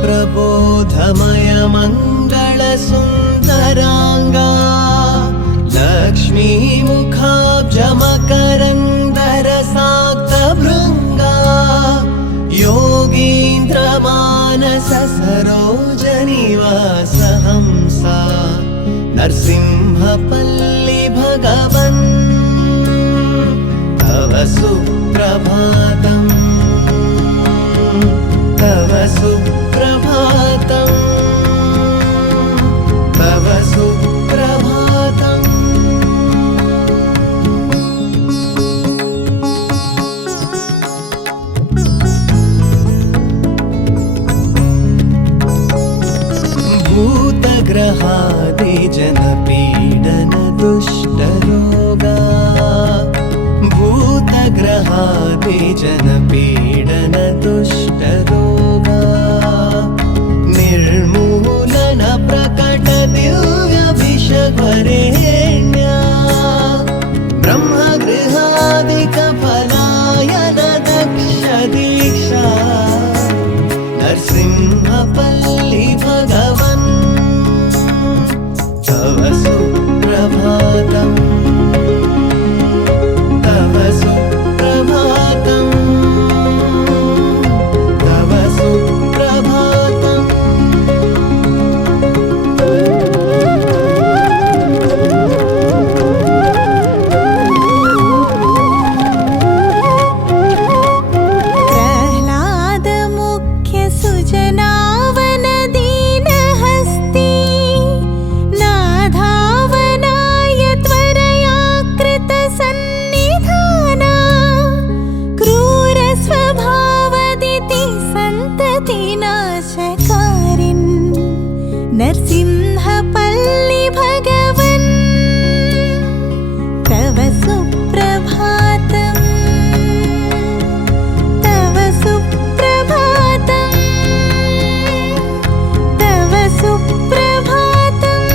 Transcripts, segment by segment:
प्रबोधमय मङ्गलसुन्दराङ्गा लक्ष्मीमुखाब्जमकरन्दरसाक्तभृङ्गा योगीन्द्रमानस सरोजनिवासहंसा नरसिंहपल्ली भगवन् तव सुप्रभातम् तव सुप्रभातम् तव सुप्रभातम्। भूतग्रहादिजनपीडन दुष्टरोगा भूतग्रहादिजनपीडन दुष्टरोगा निर्मूलन प्रकट दिव्यभिषग्वरेण्या ब्रह्मगृहादिकपलायन दक्ष दीक्षा नरसिंहपल्ली भगवन् तव सुप्रभातम् तव सुप्रभातम् तव सुप्रभातम्। प्रह्लाद मुख्य सुजनावन दीनहस्ती नाधावनाय त्वरया कृत सन्निधाना क्रूर स्वभावदिति सन्ततिनाशकारिन् नरसिंहपल्ली भगवन् तव सुप्रभातम् तव सुप्रभातम् तव सुप्रभातम्।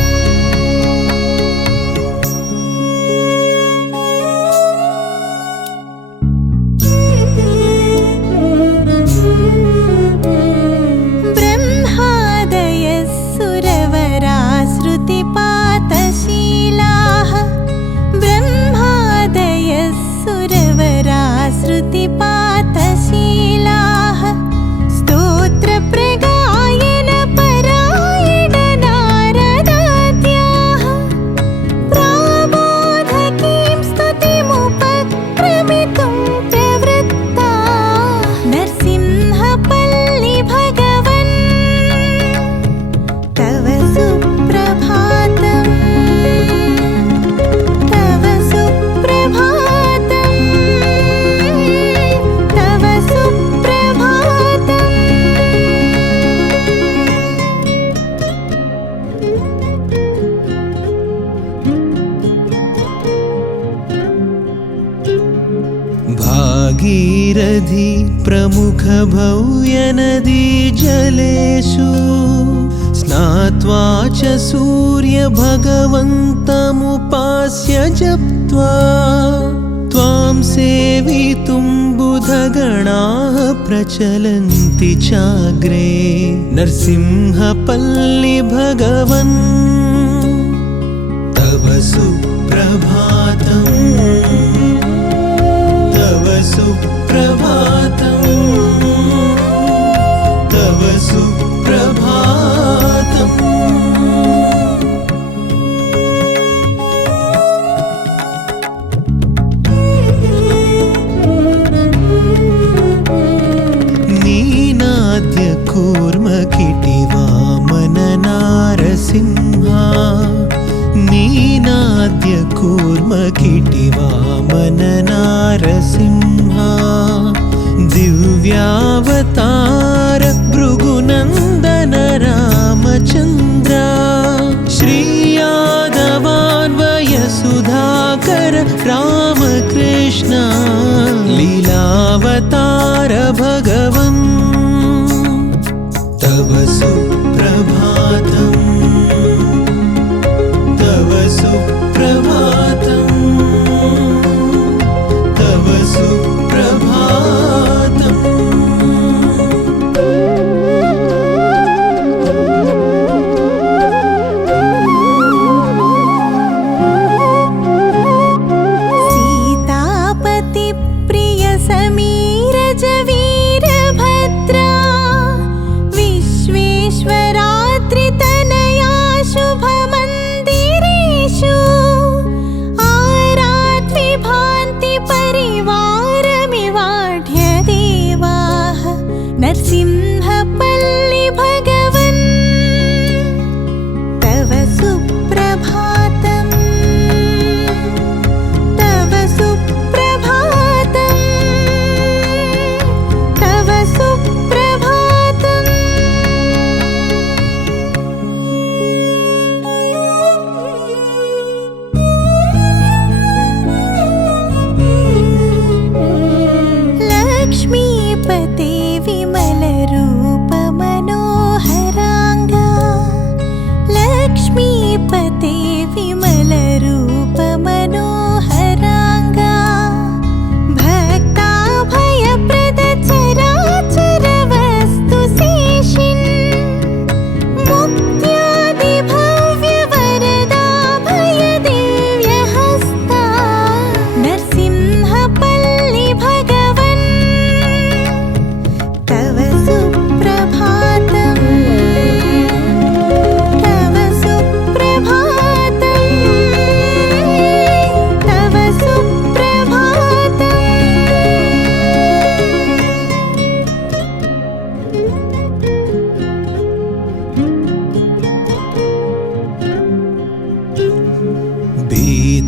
ब्रह्मादयः सुरवराः श्रुतिपातशीलाः ब्रह्मादयः सुरवराः श्रुतिपातशीलाः स्तोत्रप्रगायन परायण नारदाद्याः प्राबोधकीं स्तुतिमुपक्रमितुं प्रवृत्ता नरसिंहपल्ली भगवन् तव सुप्रभातम् तव सुप्रभातम् तव सुप्रभातम्। भागीरथी प्रमुख भव्यनदी जलेषु स्नात्वा च सूर्य भगवन्तमुपास्य जप्त्वा त्वां सेवितुं बुधगणाः प्रचलन्ति चाग्रे नरसिंहपल्ली भगवन् तव सुप्रभातम् तव सुप्रभातम् तव सुप्रभातम्। नीनाद्य कूर्मकिटिवामन नारसिंहा नीनाद्य कूर्मकिटिवामन नारसिंहा दिव्यावतार भृगुनन्दन रामचन्द्र श्रीयादवान्वय सुधाकर रामकृष्ण लीलावतार भगवन् तव सुप्रभातम् तव सुप्रभातम् तव सुप्रभातम्।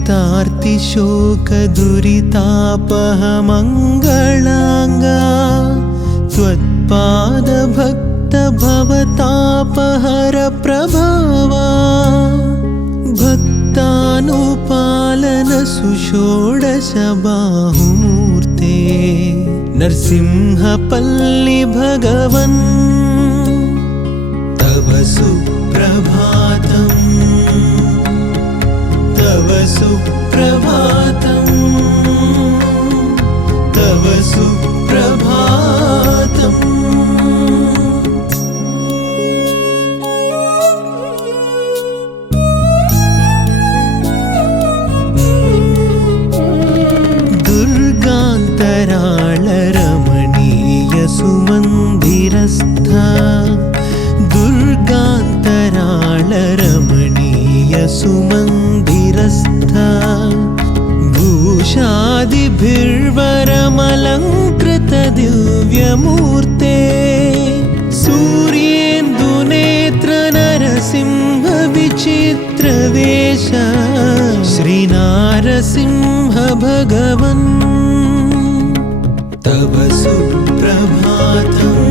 भक्तार्तिशोकदुरितापहमङ्गलाङ्गा त्वत्पादभक्तभवतापहर प्रभावा भक्तानुपालन सुषोडश बाहुमूर्ते नरसिंहपल्लि भगवन् तव सुप्रभातम् तव सुप्रभातम् तव सुप्रभातम् दुर्गान्तराळरमणीय सुमन्दिरस्था दुर्गान्तराळरमणीय सुमन्दिरस्था भूषादिभिर्वरमलङ्कृत दिव्यमूर्ते सूर्येन्दुनेत्र नरसिंह विचित्रवेश श्रीनारसिंह भगवन् तव सुप्रभातम्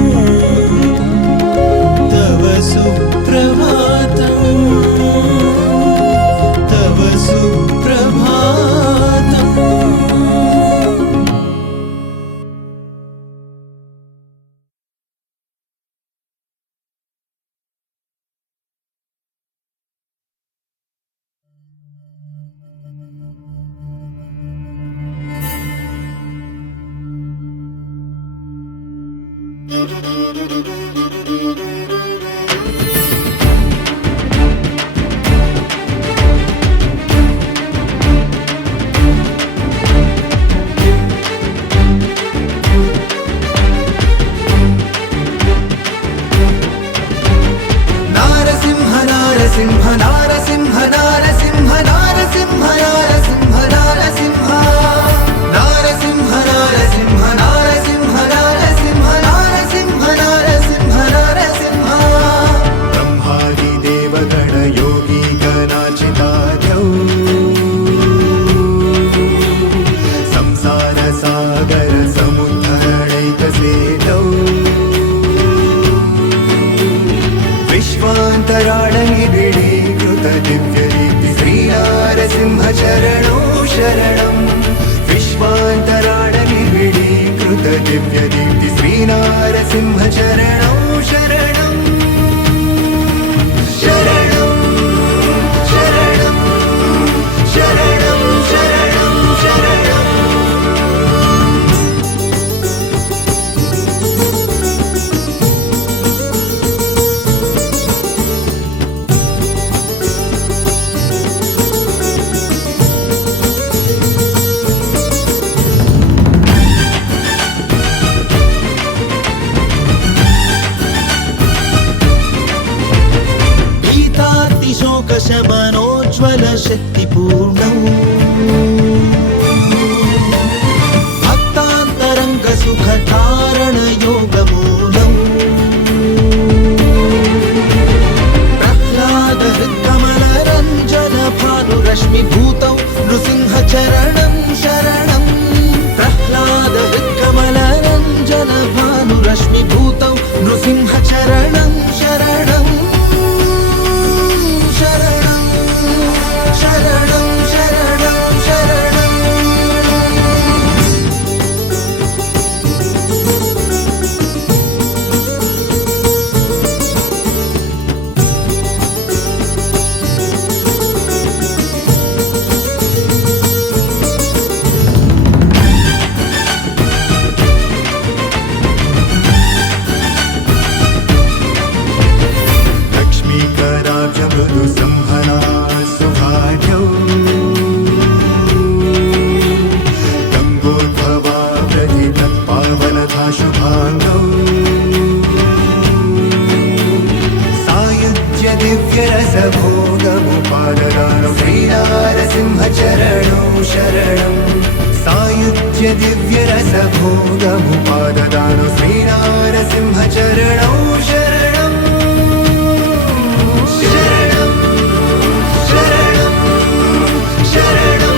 तव सुप्रभातम् तव सुप्रभातम् शोकशमनोज्ज्वल शक्तिपूर्णौ भक्तान्तरङ्ग सुखधारण योगमूलौ प्रह्लाद हृत्कमलरञ्जन भानुरश्मिभूतौ नृसिंहचरणं शरणं प्रह्लाद हृत्कमलरञ्जन भानुरश्मिभूतौ नृसिंहचरणं शरणं दिव्यरसभोगमुपाददानु श्रीनारसिंहचरणौ शरणं शरणं शरणं शरणं शरणं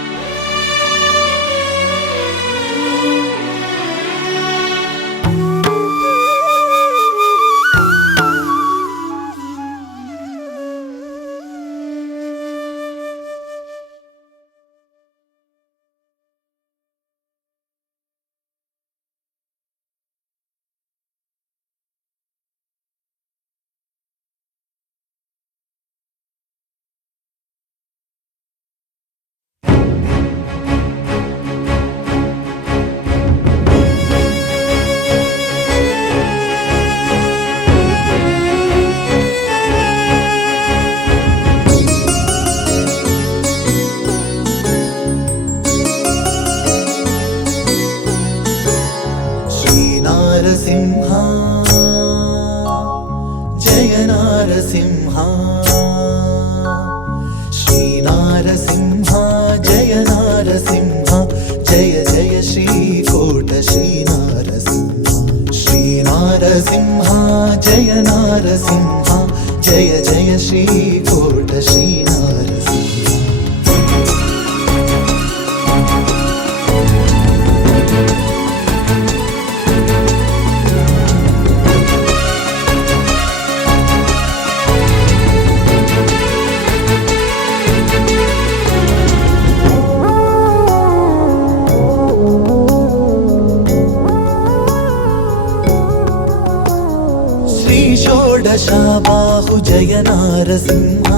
నరసింహ శ్రీ నారసింహ జయ నారసింహ జయ జయ శ్రీ కోట శ్రీ నారసింహ శ్రీ నారసింహ జయ నారసింహ జయ జయ శ్రీ కోట శ్రీ నారసింహ షోడశాబాహు జయ నారసింహ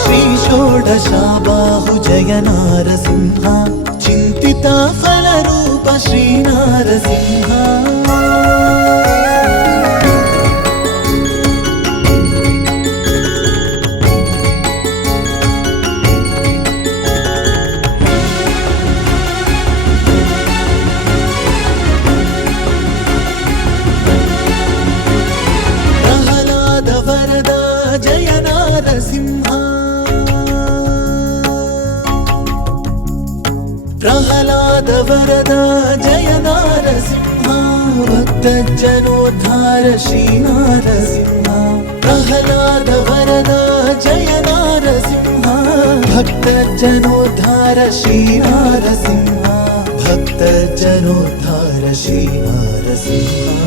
శ్రీ షోడశాబాహు జయ నారసింహ చింతిత ఫల రూప శ్రీ నారసింహ ప్రహ్లాద వరద జయ నారసింహ భక్త జనోద్ధార శ్రీ నారసింహ ప్రహ్లాద వరద జయ నారసింహ భక్త జనోద్ధార శ్రీ నారసింహ భక్త జనోద్ధార శ్రీ నారసింహ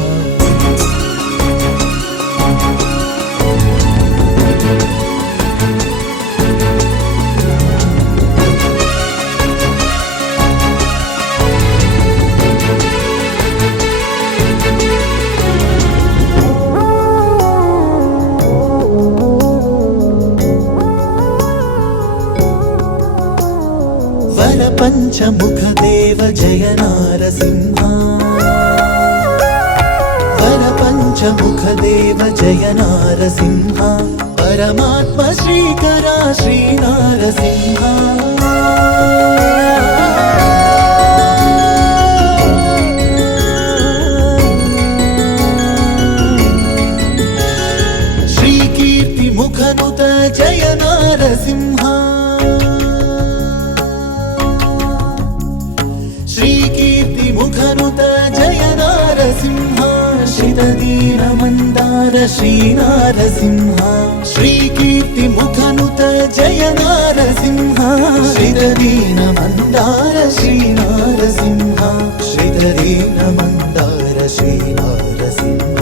పంచముఖ దేవ జయ నారసింహ వర పంచముఖ దేవ జయ నారసింహ పరమాత్మ శ్రీకర శ్రీ నారసింహ శ్రీ కీర్తి ముఖనుత జయ నారసింహ ముఖనుత జయ నారసింహ శ్రీదీన మందార శ్రీ నారసింహ శ్రీ కీర్తి ముఖనుత జయ నారసింహ శ్రీదీన మందార శ్రీ నారసింహ శ్రీదీన మందార శ్రీ నారసింహ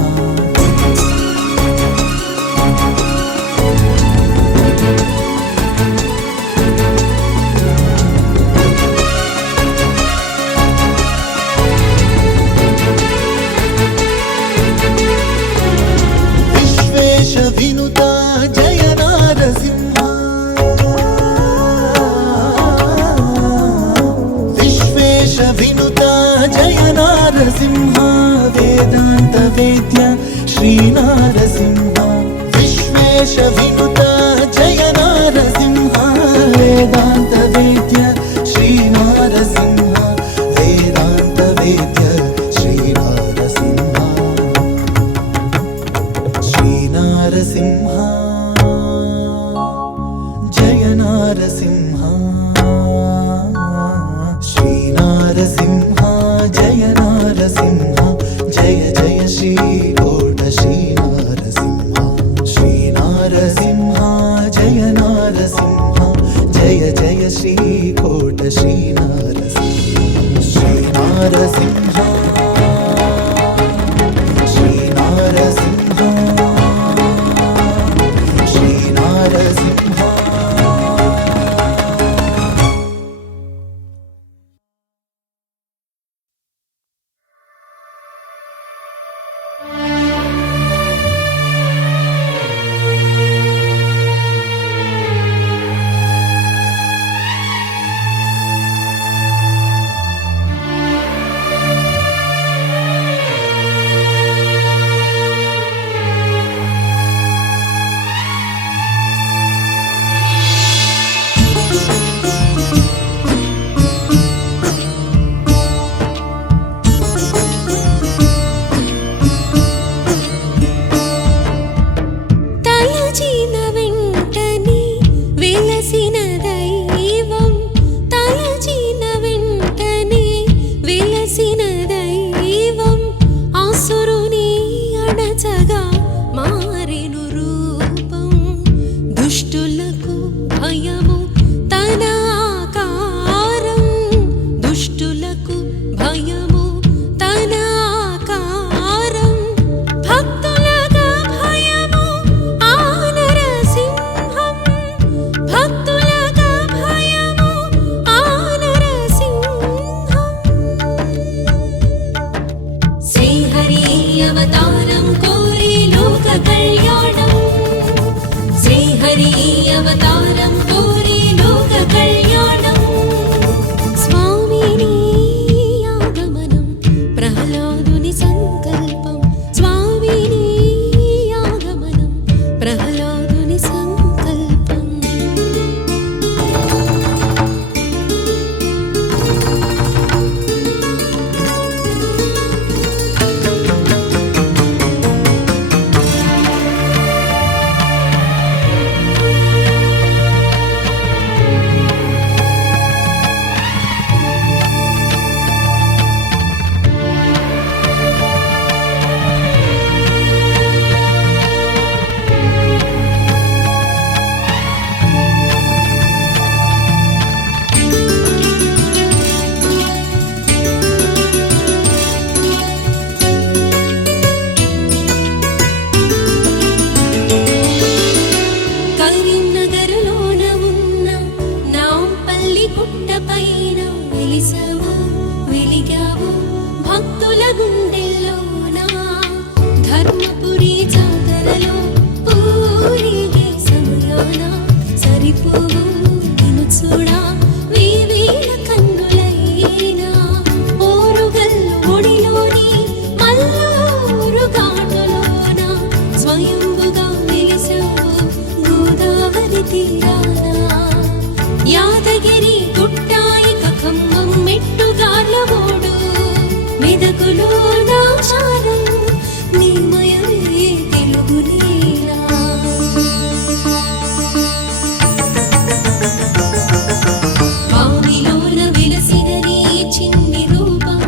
వినుత జయ నారసింహ విశ్వేశ వినుత జయ నారసింహ వేదాంత వేద్య శ్రీ నారసింహ విశ్వేశ వినుత జయ నారసింహ వేదాంత వేద్య శ్రీ నారసింహ వేదాంత వేద్య శ్రీ నారసింహ నారసింహ జయ నారసింహ శ్రీ నారసింహ జయ నారసింహ జయ జయ శ్రీ కోట శ్రీ నారసింహ శ్రీ నారసింహ జయ నారసింహ జయ జయ శ్రీ కోట శ్రీ నారసింహ శ్రీ నారసింహ శ్రీ నారసింహ గిరి గుట్ట పైన వెలిసావు వెలిగావు భక్తుల గుండెల్లోన ధర్మపురి జాతరలో ఊరిగే సమయాన సరిపోవు నిన్ను చూడా వేవేల కన్నులైనా ఓరుగల్లు ఒడిలోని మల్లూరు ఘాటులోన స్వయంభుగా వెలిసావు గోదావరి తీరాన యాదగిరి గుట్టాయిక ఖమ్మం మెట్టుగార్ల ఓడు మెదకులో నాచారం నీమయమే తెలుగు నేల పామిలోన వెలసిన నీ చిన్ని రూపం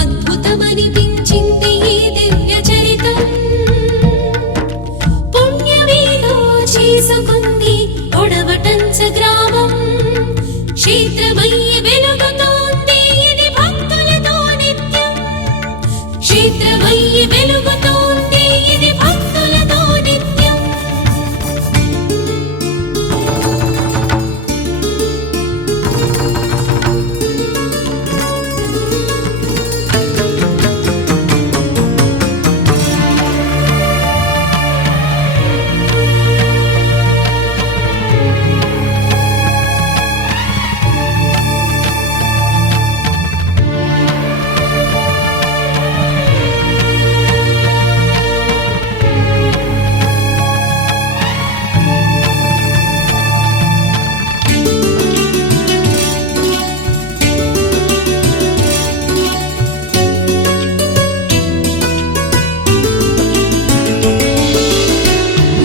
అద్భుతమనిపించింది ఈ దివ్య చరితం పుణ్యమేదో చేసుకుంది ఒడవటంచ గ్రామం క్షేత్రమయ్య వెలుగుతోంది ఇది భక్తులతో నిత్యం క్షేత్రమయ్య వెలుగుతోంది ఇది భక్తులతో నిత్యం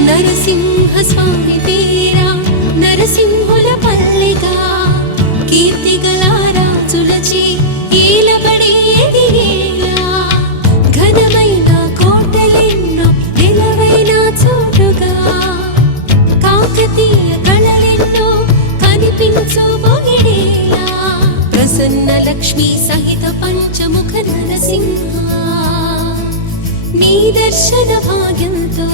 నరసింహ స్వామి పేరా నరసింహుల పల్లిగా కీర్తిగల రాజులచే ఏలబడి ఎదిగేలా ఘనమైన కోటలెన్నో నిలవైన చోటుగా కాకతీయ కళలెన్నో కనిపించు పొగిడేలా ప్రసన్న లక్ష్మి సహిత పంచముఖ నరసింహ నీ దర్శన భాగ్యంతో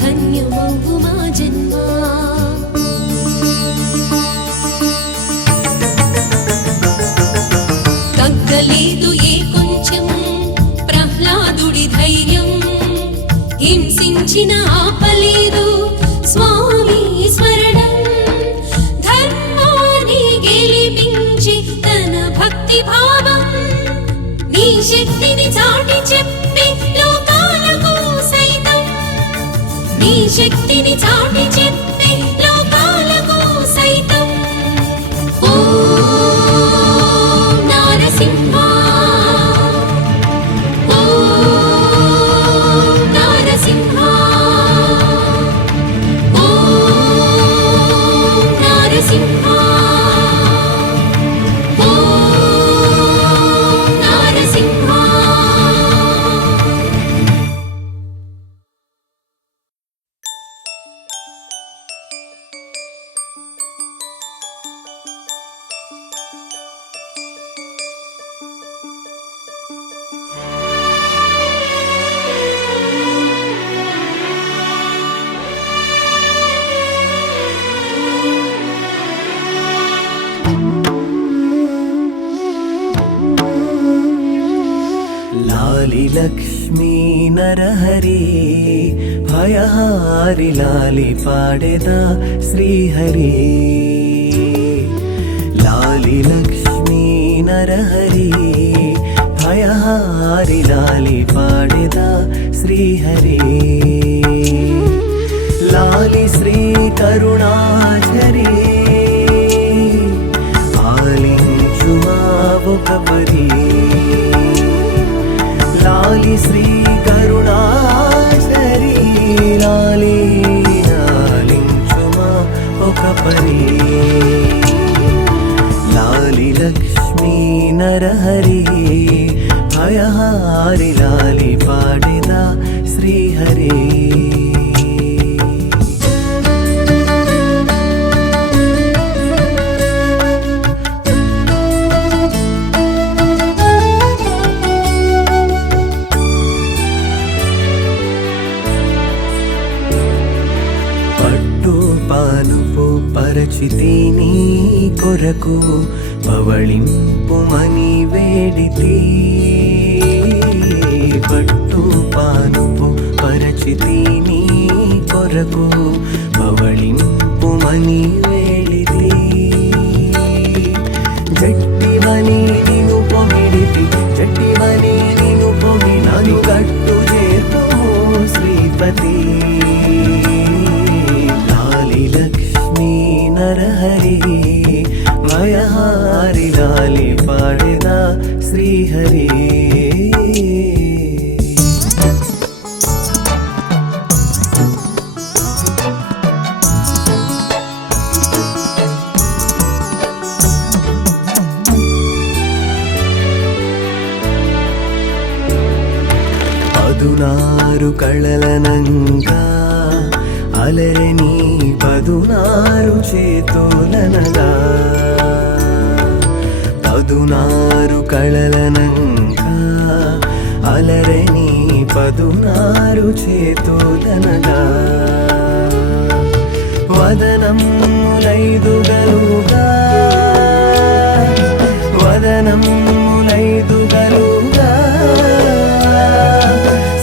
ధన్యమవు మా జన్మ తగ్గలేదు ఏ కొంచెం ప్రహ్లాదుడి ధైర్యం హింసించిన ఆపలేదు స్వామి స్మరణం ధర్మాన్ని గెలిపించి తన భక్తి భావం నీ శక్తిని చాటి చెప్పి లోకాలకు సైతం నీ శక్తిని చాటి చెప్పి లోకాలకు సైతం ఓం నారసింహ ఓం నారసింహ ఓం నారసింహ ఓం నారసింహ लाली लक्ष्मी नरहरि भयहारि लाली पाडेद श्रीहरि लाली लक्ष्मी नरहरि भयहारि लाली पाडेद श्रीहरि लाली श्री करुणाझरी आलिंचुमा ఒకపరి लाली श्री करुणाझरी लाली लालिंचुमा ఒకపరి लाली लक्ष्मी नरहरि भयहारि लाली पाडेद श्रीहरि పానుపు పరచి పరచితి నీ కొరకు పవళింపుమని వేడితి పట్టు పానుపు పరచితి నీ కొరకు పవళింపుమని వేడితి జట్టివని నిను పొగిడితి జట్టివని నిను పొగి నన్ను గట్టు చేర్పుము శ్రీపతి లాలి లక్ష్మీ నరహరి భయహారి లాలి పాడెదా శ్రీహరి పదునారు కళలనంగా అలరని పదునారు చేతులనగా పదునారు కళలనంగా అలరని పదునారు చేతులనగా వదనములైదుగలుగా వదనములైదుగలుగా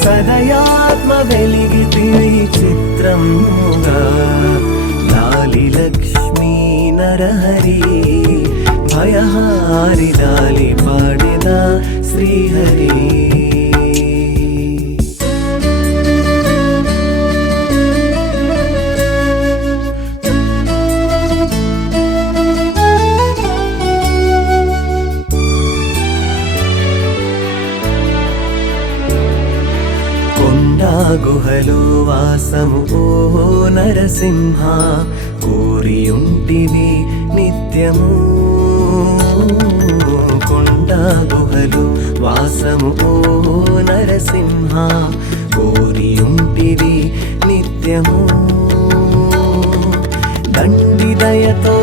సదయాత్మ వెలిగితి చిత్రముగా లాలి లక్ష్మీ నరహరి భయహారి లాలి పాడెదా శ్రీహరి గుహలో వాసము ఓ నరసింహ కోరియుంటివి నిత్యము కొండ గుహలో వాసము ఓ నరసింహ కోరియుంటివి నిత్యము దండిదయతో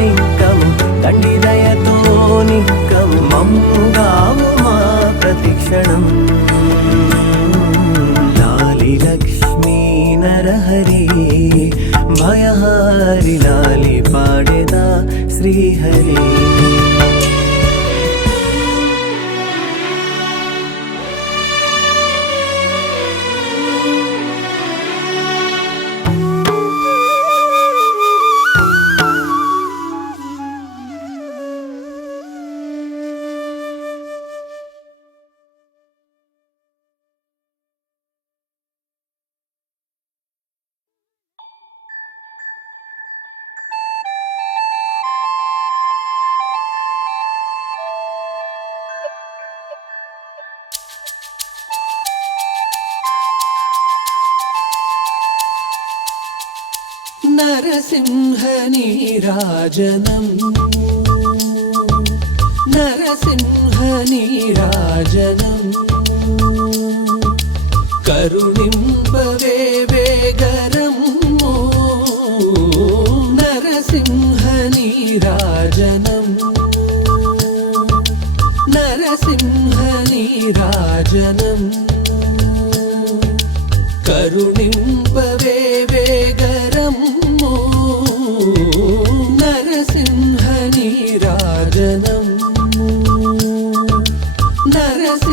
నిక్కము దండిదయతో నిక్కము మమ్ముగావు మా ప్రతిక్షణం లక్ష్మీ నరహరి భయహారి లాలి పాడెదా శ్రీహరి నరసింహనీరాజనం నరసింహనీరాజనం కరుణింపవే వేగరము నరసింహనీరాజనం నరసింహనీరాజనం కరుణింపవే వేగరము నరసింహనీరాజనం నరసింహనీరాజనం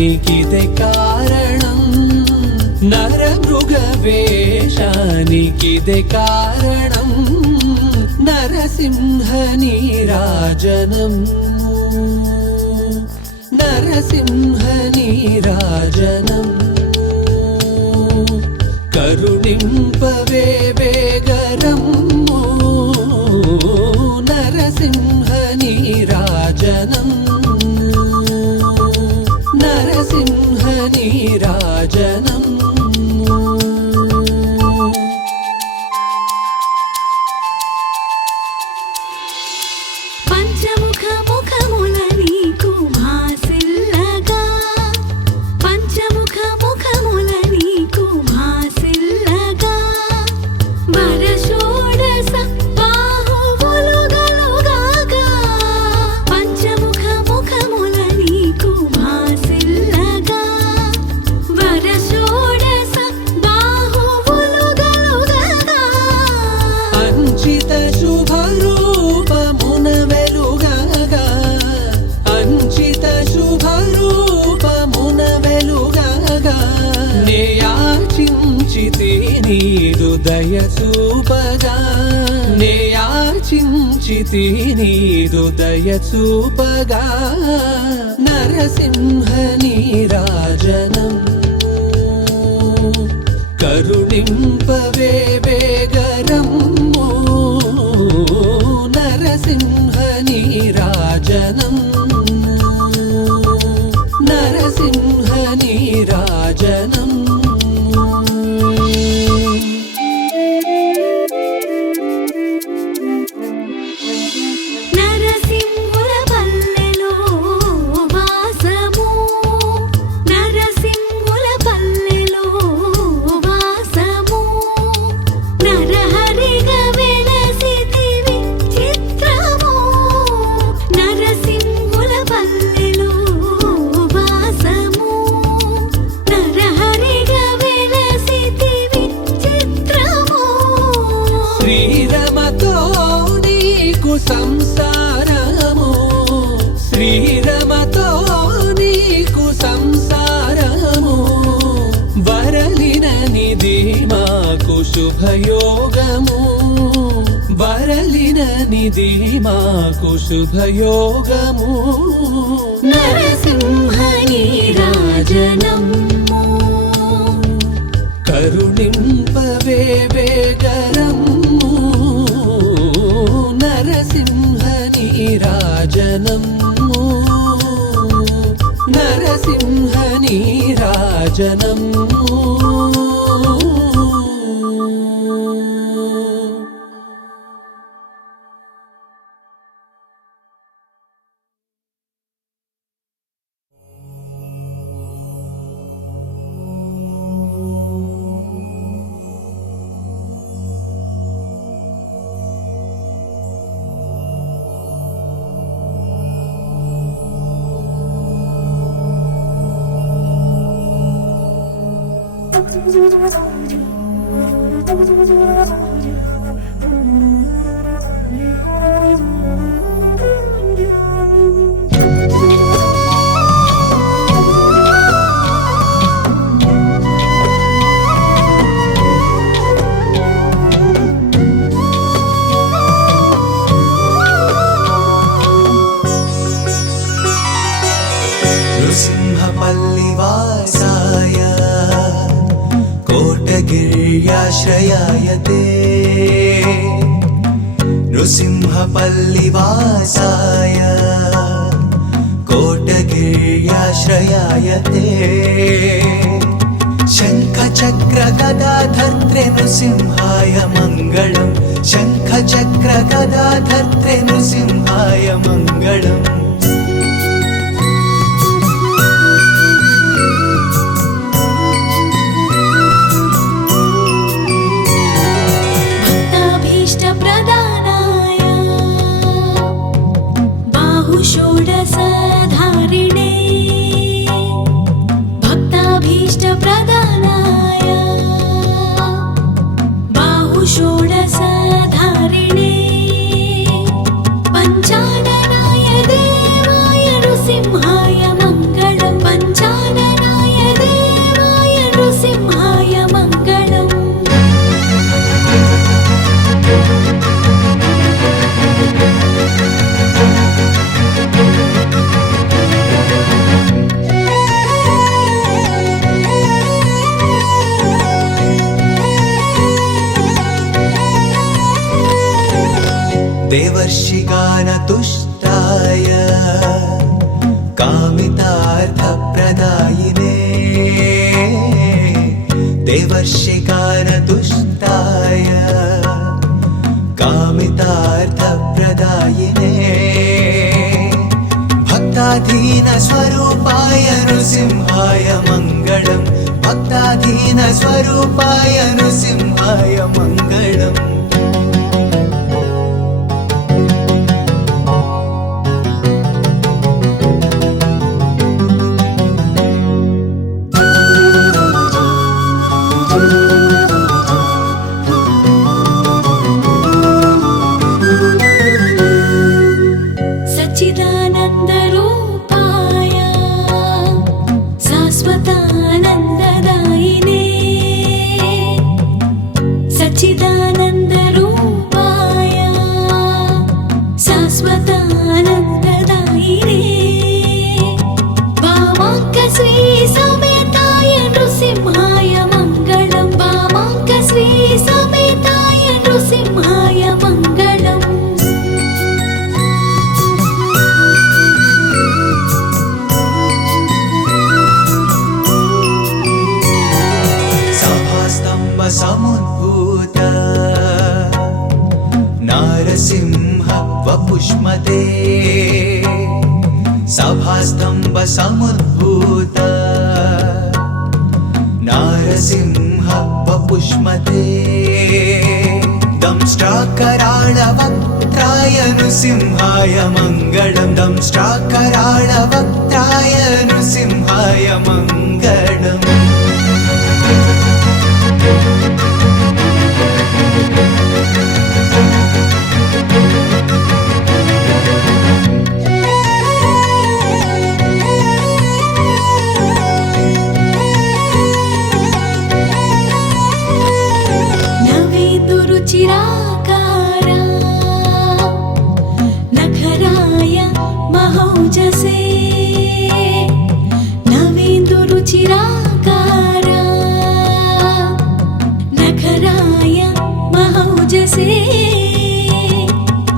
వేషానికిదే కారణం, నరమృగవేషానికిదే కారణం, నరసింహ నీరాజనం, నరసింహ నీరాజనం. కరుణింపవే వేగరమ్ము నరసింహ నీరాజనం, నరసింహ నీరాజనం. పంచముఖ ముఖముల నీకు భాసిల్లగా, పంచముఖ ముఖముల నీకు భాసిల్లగా, వర షోడశ బాహువులుగలుగాగా, పంచముఖ ముఖముల నీకు భాసిల్లగా, వర షోడశ బాహువులుగలుగాగా, అంచిత శుభరూపమున వెలుగగా, అంచిత శుభరూపమున వెలుగగా, నేయాచించితి నీదు దయ చూపగా, నేయాచించితి నీదు దయ చూపగా, నరసింహ నీరాజనం. కరుణింపవే వేగరమ్ము నరసింహ నీరాజనం, నరసింహ నీరాజనం. నరసింహుల పల్లెలో వాసము, నరసింహుల పల్లెలో వాసము, నరహరిగా వెలసితివి చిత్రము, నరసింహుల పల్లెలో వాసము, నరహరిగా వెలసితివి చిత్రము. శ్రీరమతో నీకు సంసారము, శ్రీరమతో నీకు సంసారము, వరలిన నిధి మాకు శుభయోగము, వరలిన నిధి మాకు శుభయోగము. నరసింహ నీరాజనము, కరుణింపవే వేగరమ్ము నరసింహ నీరాజనము, నరసింహ నీరాజనము. नृसिंहपल्लिवासाय कोटगिर्याश्रयाय ते, नृसिंहपल्लिवासाय कोटगिर्याश्रयाय ते, शङ्खचक्रगदाधर्त्रे नृसिंहाय मङ्गलम्, शङ्खचक्रगदाधर्त्रे नृसिंहाय मङ्गलम्. भक्ताभीष्टप्रदानाय बाहुषोडशधारिणे, भक्ताभीष्टप्रदानाय बाहुषोडशधारिणे, पञ्चाननाय देवाय नृसिंहाय मङ्गलम्, पञ्चाननाय देवर्षिगानतुष्टाय कामितार्थप्रदायिने देवर्षिगानतुष्टाय कामितार्थप्रदायिने भक्ताधीनस्वरूपाय नृसिंहाय मङ्गलम् भक्ताधीनस्वरूपाय नृसिंहाय मङ्गलम् सच्चिदानन्दरूपाय शाश्वतानन्ददायिने सच्चिदानन्दरूपाय शाश्वतानन्ददायिने वामाङ्कश्री समेताय नृसिंहाय मङ्गलम् वामाङ्कश्री समेताय नृसिंहाय मङ्गलम् समुद्भूत नारसिंह वपुष्मते सभास्तंभ समुद्भूत नारसिंह वपुष्मते दंष्ट्राकराळवक्त्राय नृसिंहाय मङ्गलम् दंष्ट्राकराळवक्त्राय नृसिंहाय मङ्गलम् चिराकारा नखराय महौजसे नवेन्दुरुचिराकारा नखराय महौजसे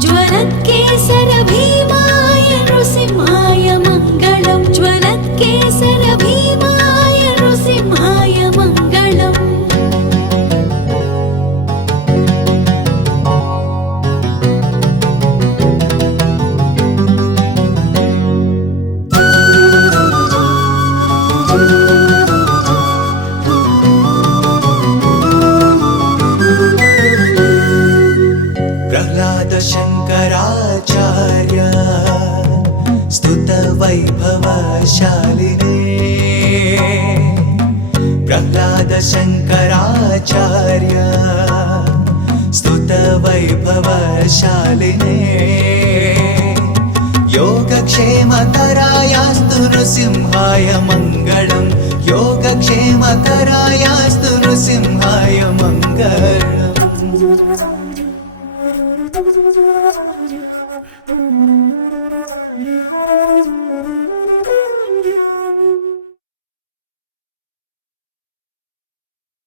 ज्वलत्केसर भीमाय नृसिंहाय मङ्गलम् ज्वलत्केसर भीमाय नृसिंहाय मङ्गलम् शङ्कराचार्य स्तुतवैभवशालिने प्रह्लाद शङ्कराचार्य स्तुतवैभवशालिने योगक्षेमकरायास्तु नृसिंहाय मङ्गलम् योगक्षेमकरायास्तु नृसिंहाय मङ्गलम् Thank you.